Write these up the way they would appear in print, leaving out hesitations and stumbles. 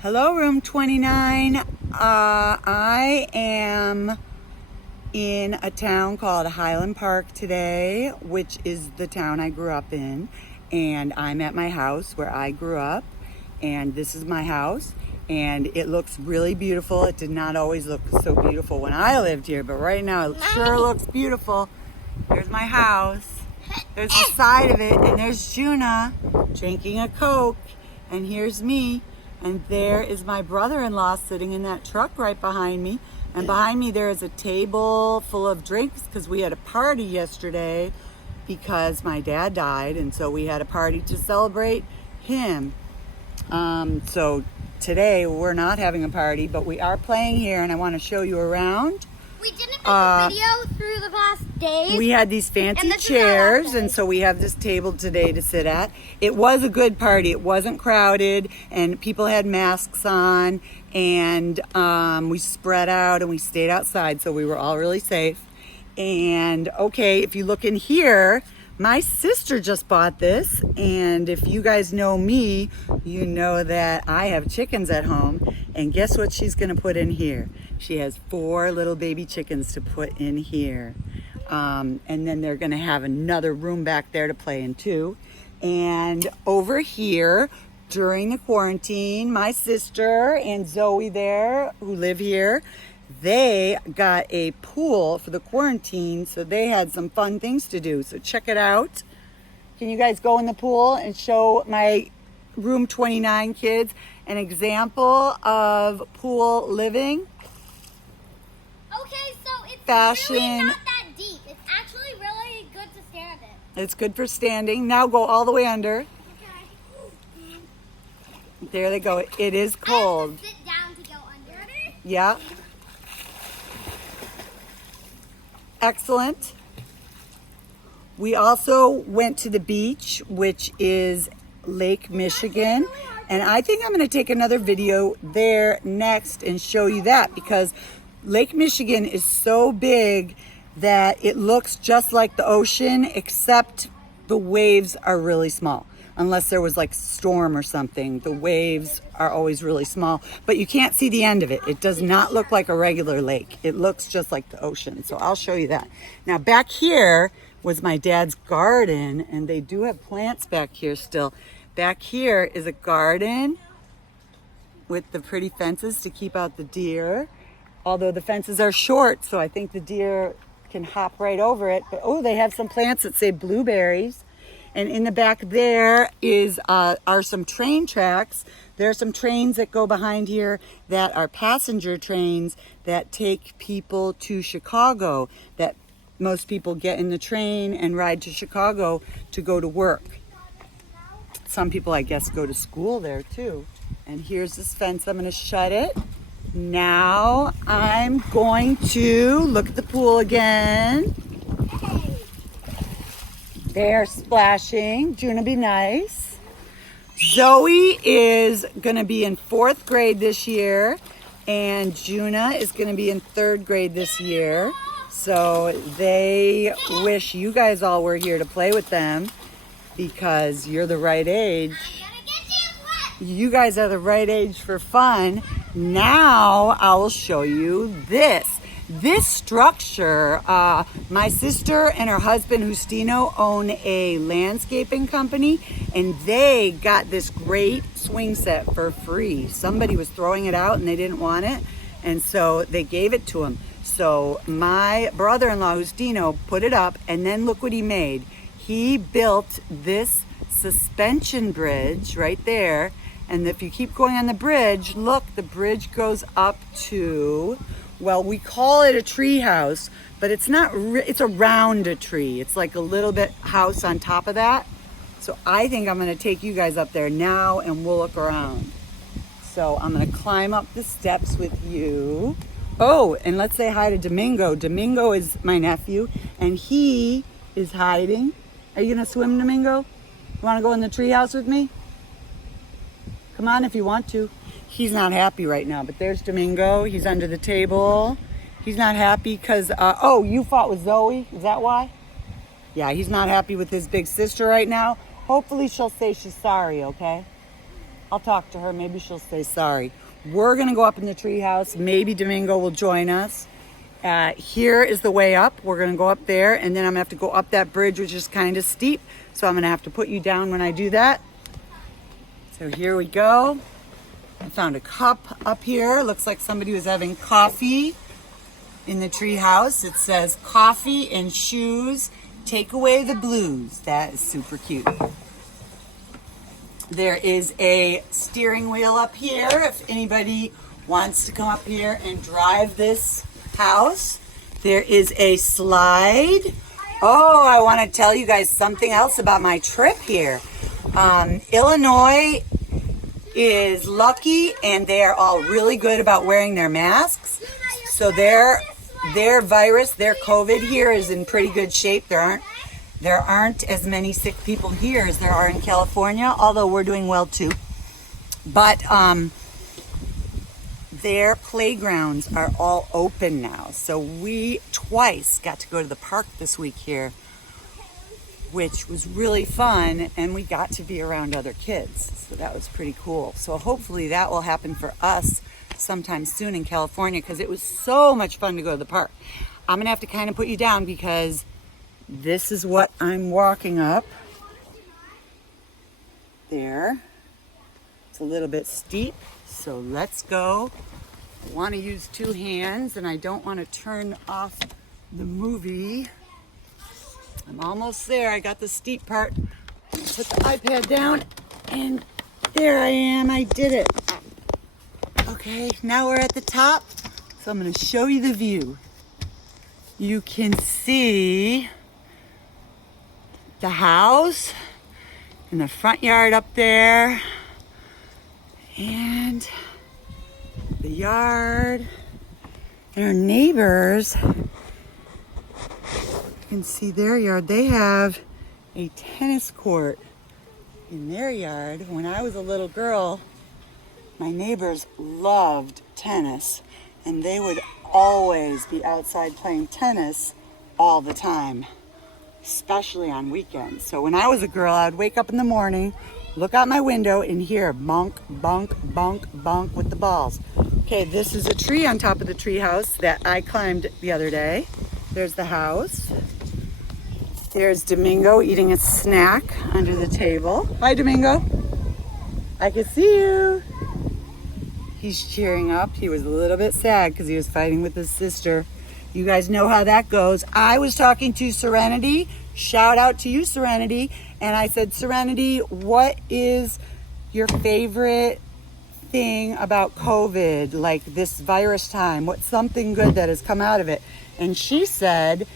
Hello, room 29. I am in a town called Highland Park today, which is the town I grew up in. And I'm at my house where I grew up. And this is my house. And it looks really beautiful. It did not always look so beautiful when I lived here, but right now it sure looks beautiful. Here's my house. There's the side of it, and there's Juna drinking a Coke. And here's me. And there is my brother-in-law sitting in that truck right behind me. And behind me there is a table full of drinks because we had a party yesterday because my dad died. And so we had a party to celebrate him. So today we're not having a party, but we are playing here, and I want to show you around. We didn't make a video through the past days. We had these fancy chairs, and so we have this table today to sit at. It was a good party. It wasn't crowded, and people had masks on, and we spread out, and we stayed outside, so we were all really safe. And okay, if you look in here, my sister just bought this, and if you guys know me, you know that I have chickens at home, and guess what she's gonna put in here? She has 4 little baby chickens to put in here. And then they're gonna have another room back there to play in too. And over here, during the quarantine, my sister and Zoe there, who live here, they got a pool for the quarantine, so they had some fun things to do. So check it out. Can you guys go in the pool and show my room 29 kids an example of pool living? Okay, so it's Fashion. really not that deep. It's actually really good to stand in. It's good for standing. Now go all the way under. Okay. There they go. It is cold. I have to sit down to go under. Yeah. Excellent. We also went to the beach, which is Lake Michigan. And I think I'm going to take another video there next and show you that, because Lake Michigan is so big that it looks just like the ocean, except the waves are really small. Unless there was like storm or something, the waves are always really small, but you can't see the end of it. It does not look like a regular lake. It looks just like the ocean. So I'll show you that. Now back here was my dad's garden, and they do have plants back here still. Back here is a garden with the pretty fences to keep out the deer. Although the fences are short, so I think the deer can hop right over it. But oh, they have some plants that say blueberries. And in the back there are some train tracks. There are some trains that go behind here that are passenger trains that take people to Chicago, that most people get in the train and ride to Chicago to go to work. Some people, I guess, go to school there too. And here's this fence. I'm going to shut it. Now I'm going to look at the pool again. They're splashing. Juna, be nice. Zoe is going to be in 4th grade this year, and Juna is going to be in 3rd grade this year. So they wish you guys all were here to play with them because you're the right age. You guys are the right age for fun. Now I will show you this. This structure, my sister and her husband, Justino, own a landscaping company, and they got this great swing set for free. Somebody was throwing it out and they didn't want it, and so they gave it to him. So my brother-in-law, Justino, put it up, and then look what he made. He built this suspension bridge right there, and if you keep going on the bridge, look, the bridge goes up to... well, we call it a tree house, but it's not, it's around a tree. It's like a little bit house on top of that. So I think I'm going to take you guys up there now and we'll look around. So I'm going to climb up the steps with you. Oh, and let's say hi to Domingo. Domingo is my nephew, and he is hiding. Are you going to swim, Domingo? You want to go in the tree house with me? Come on if you want to. He's not happy right now, but there's Domingo. He's under the table. He's not happy because, oh, you fought with Zoe? Is that why? Yeah, he's not happy with his big sister right now. Hopefully she'll say she's sorry, okay? I'll talk to her. Maybe she'll say sorry. We're going to go up in the treehouse. Maybe Domingo will join us. Here is the way up. We're going to go up there, and then I'm going to have to go up that bridge, which is kind of steep. So I'm going to have to put you down when I do that. So here we go. I found a cup up here. Looks like somebody was having coffee in the treehouse. It says, "Coffee and shoes, take away the blues." That is super cute. There is a steering wheel up here if anybody wants to come up here and drive this house. There is a slide. Oh, I want to tell you guys something else about my trip here. Illinois is lucky, and they are all really good about wearing their masks. So their virus, their COVID here is in pretty good shape. There aren't as many sick people here as there are in California, although we're doing well too. But their playgrounds are all open now. So we twice got to go to the park this week here, which was really fun, and we got to be around other kids. So that was pretty cool. So hopefully that will happen for us sometime soon in California, because it was so much fun to go to the park. I'm gonna have to kind of put you down because this is what I'm walking up. There. It's a little bit steep, so let's go. I want to use two hands, and I don't want to turn off the movie. I'm almost there. I got the steep part. Put the iPad down, and there I am. I did it. Okay, now we're at the top, so I'm going to show you the view. You can see the house in the front yard up there, and the yard, and our neighbors. You can see their yard. They have a tennis court in their yard. When I was a little girl, my neighbors loved tennis, and they would always be outside playing tennis all the time, especially on weekends. So when I was a girl, I'd wake up in the morning, look out my window, and hear bonk, bonk, bonk, bonk with the balls. Okay, this is a tree on top of the tree house that I climbed the other day. There's the house. There's Domingo eating a snack under the table. Hi, Domingo. I can see you. He's cheering up. He was a little bit sad because he was fighting with his sister. You guys know how that goes. I was talking to Serenity. Shout out to you, Serenity. And I said, Serenity, what is your favorite thing about COVID, like this virus time? What's something good that has come out of it? And she said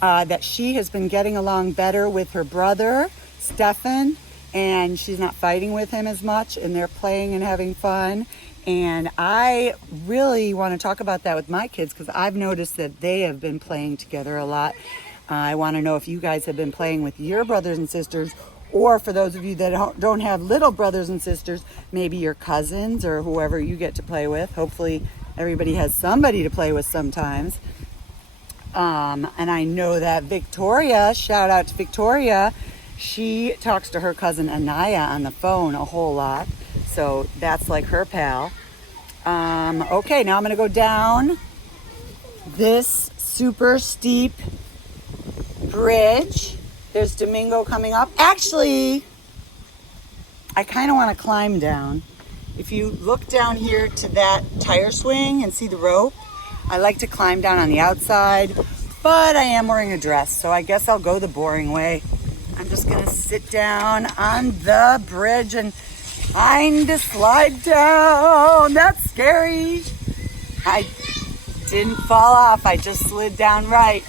that she has been getting along better with her brother, Stefan, and she's not fighting with him as much, and they're playing and having fun. And I really want to talk about that with my kids, because I've noticed that they have been playing together a lot. I want to know if you guys have been playing with your brothers and sisters, or for those of you that don't have little brothers and sisters, maybe your cousins or whoever you get to play with. Hopefully everybody has somebody to play with sometimes. And I know that Victoria, shout out to Victoria, she talks to her cousin Anaya on the phone a whole lot. So that's like her pal. Okay, now I'm going to go down this super steep bridge. There's Domingo coming up. Actually, I kind of want to climb down. If you look down here to that tire swing and see the rope, I like to climb down on the outside, but I am wearing a dress, so I guess I'll go the boring way. I'm just going to sit down on the bridge and kind of slide down. That's scary. I didn't fall off. I just slid down right.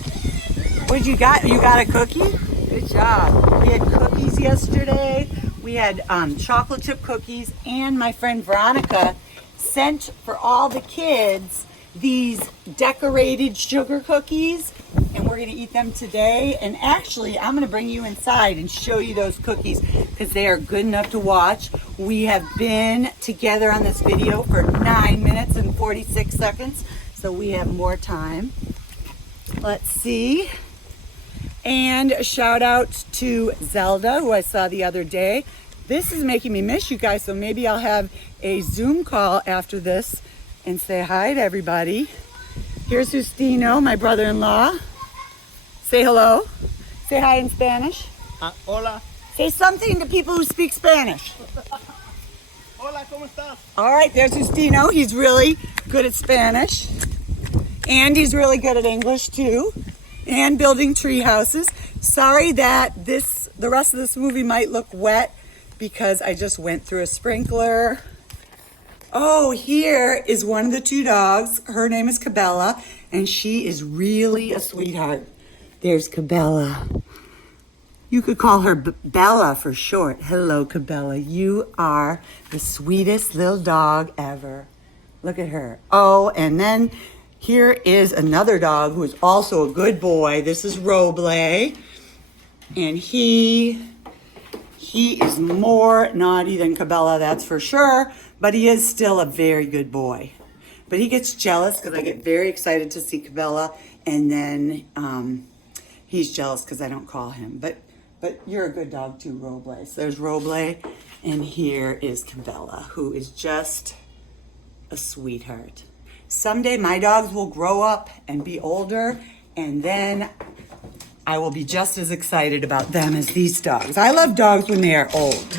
What you got? You got a cookie? Good job. We had cookies yesterday. We had chocolate chip cookies, and my friend Veronica sent for all the kids these decorated sugar cookies, and we're going to eat them today. And actually, I'm going to bring you inside and show you those cookies because they are good enough to watch. We have been together on this video for 9 minutes and 46 seconds, so we have more time. Let's see. And a shout out to Zelda, who I saw the other day. This is making me miss you guys, so maybe I'll have a Zoom call after this and say hi to everybody. Here's Justino, my brother-in-law. Say hello. Say hi in Spanish. Hola. Say something to people who speak Spanish. Hola, ¿cómo estás? All right, there's Justino. He's really good at Spanish. And he's really good at English too. And building tree houses. Sorry that the rest of this movie might look wet because I just went through a sprinkler. Oh, here is one of the two dogs. Her name is Cabela, and she is really a sweetheart. There's Cabela. You could call her Bella for short. Hello, Cabela. You are the sweetest little dog ever. Look at her. Oh, and then here is another dog who is also a good boy. This is Roble, and he is more naughty than Cabela, that's for sure, but he is still a very good boy. But he gets jealous because I get very excited to see Cabela, and then he's jealous because I don't call him. But you're a good dog too, Roble. So there's Roble, and here is Cabela, who is just a sweetheart. Someday my dogs will grow up and be older, and then I will be just as excited about them as these dogs. I love dogs when they are old.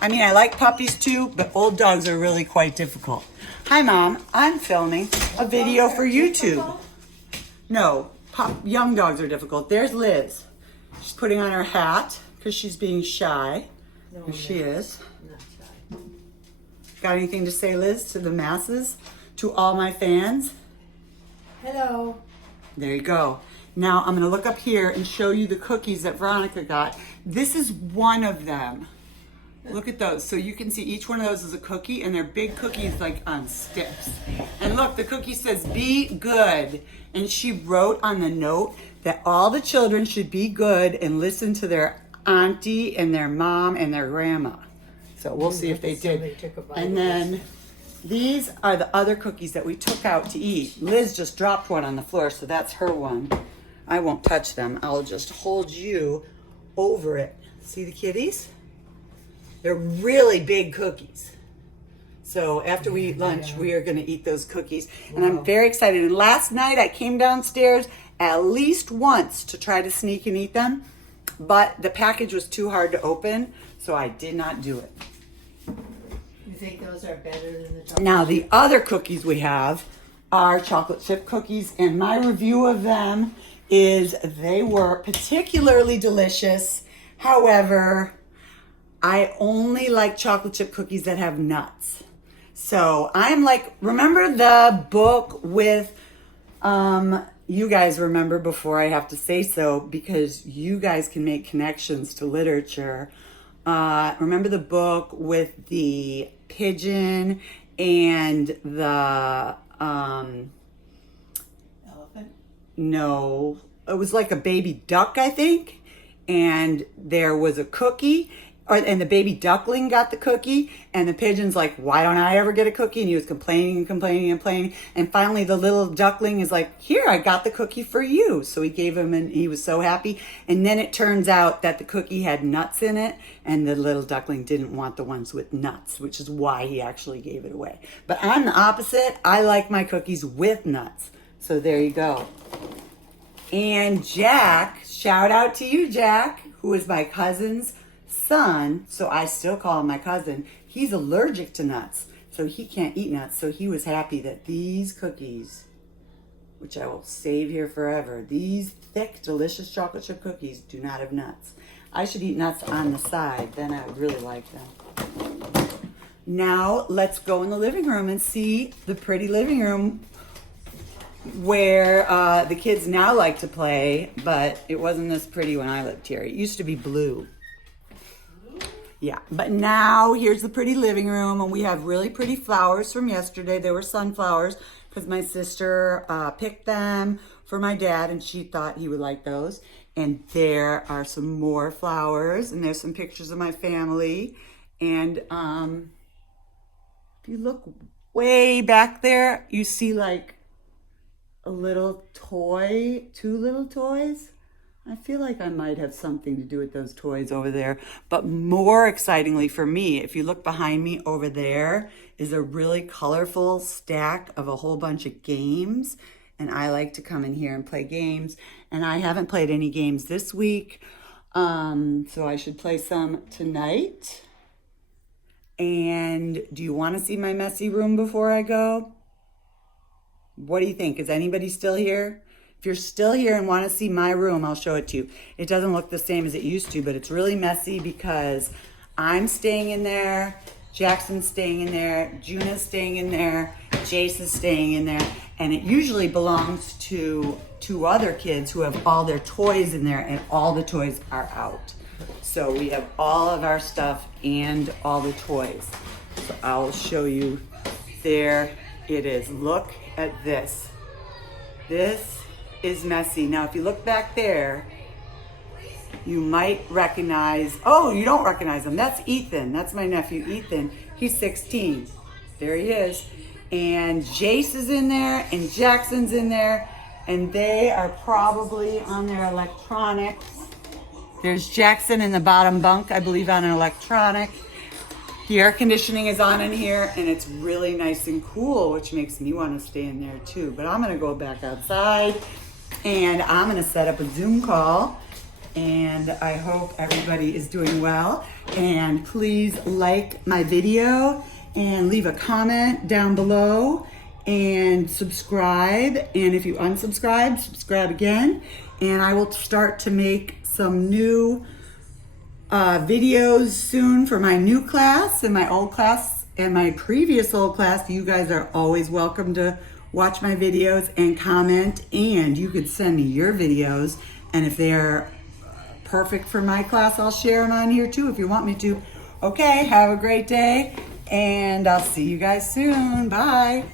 I mean, I like puppies too, but old dogs are really quite difficult. Hi, Mom. I'm filming a video for YouTube. No, young dogs are difficult. There's Liz. She's putting on her hat because she's being shy. There she is. Not shy. Got anything to say, Liz, to the masses? To all my fans? Hello. There you go. Now I'm gonna look up here and show you the cookies that Veronica got. This is one of them. Look at those. So you can see each one of those is a cookie, and they're big cookies like on sticks. And look, the cookie says, "Be good." And she wrote on the note that all the children should be good and listen to their auntie and their mom and their grandma. So we'll see if they did. And then these are the other cookies that we took out to eat. Liz just dropped one on the floor, so that's her one. I won't touch them. I'll just hold you over it. See the kitties? They're really big cookies. So after we eat lunch, we are going to eat those cookies. And I'm very excited. And last night I came downstairs at least once to try to sneak and eat them, but the package was too hard to open, so I did not do it. You think those are better than the chocolate? Now the other cookies we have are chocolate chip cookies, and my review of them is they were particularly delicious. However, I only like chocolate chip cookies that have nuts. So I'm like, remember the book with, you guys remember before I have to say so, because you guys can make connections to literature. Remember the book with the pigeon and the, Elephant? no, it was like a baby duck, I think. And there was a cookie, and the baby duckling got the cookie, and the pigeon's like, "Why don't I ever get a cookie?" And he was complaining and complaining and complaining. And finally the little duckling is like, "Here, I got the cookie for you." So he gave him, and he was so happy. And then it turns out that the cookie had nuts in it, and the little duckling didn't want the ones with nuts, which is why he actually gave it away. But I'm the opposite. I like my cookies with nuts. So there you go. And Jack, shout out to you, Jack, who is my cousin's son, so I still call him my cousin. He's allergic to nuts, so he can't eat nuts. So he was happy that these cookies, which I will save here forever, these thick, delicious chocolate chip cookies do not have nuts. I should eat nuts on the side, then I would really like them. Now let's go in the living room and see the pretty living room where the kids now like to play, but it wasn't this pretty when I lived here. It used to be blue. Yeah, but now here's the pretty living room, and we have really pretty flowers from yesterday. They were sunflowers because my sister picked them for my dad, and she thought he would like those. And there are some more flowers, and there's some pictures of my family. And if you look way back there, you see like a little toy, two little toys. I feel like I might have something to do with those toys over there. But more excitingly for me, if you look behind me over there is a really colorful stack of a whole bunch of games. And I like to come in here and play games. And I haven't played any games this week. So I should play some tonight. And do you want to see my messy room before I go? What do you think? Is anybody still here? If you're still here and want to see my room, I'll show it to you. It doesn't look the same as it used to, but it's really messy because I'm staying in there, Jackson's staying in there, Juna's staying in there, Jace is staying in there, and it usually belongs to two other kids who have all their toys in there, and all the toys are out. So we have all of our stuff and all the toys. So I'll show you. There it is. Look at this. This is messy. Now, if you look back there, you might recognize, oh, you don't recognize him. That's Ethan. That's my nephew, Ethan. He's 16. There he is. And Jace is in there, and Jackson's in there, and they are probably on their electronics. There's Jackson in the bottom bunk, I believe, on an electronic. The air conditioning is on in here, and it's really nice and cool, which makes me want to stay in there too. But I'm going to go back outside, and I'm going to set up a Zoom call, and I hope everybody is doing well. And please like my video and leave a comment down below and subscribe. And if you unsubscribe, subscribe again. And I will start to make some new videos soon for my new class and my old class and my previous old class. You guys are always welcome to watch my videos and comment, and you could send me your videos, and if they're perfect for my class, I'll share them on here too if you want me to. Okay, have a great day, and I'll see you guys soon. Bye.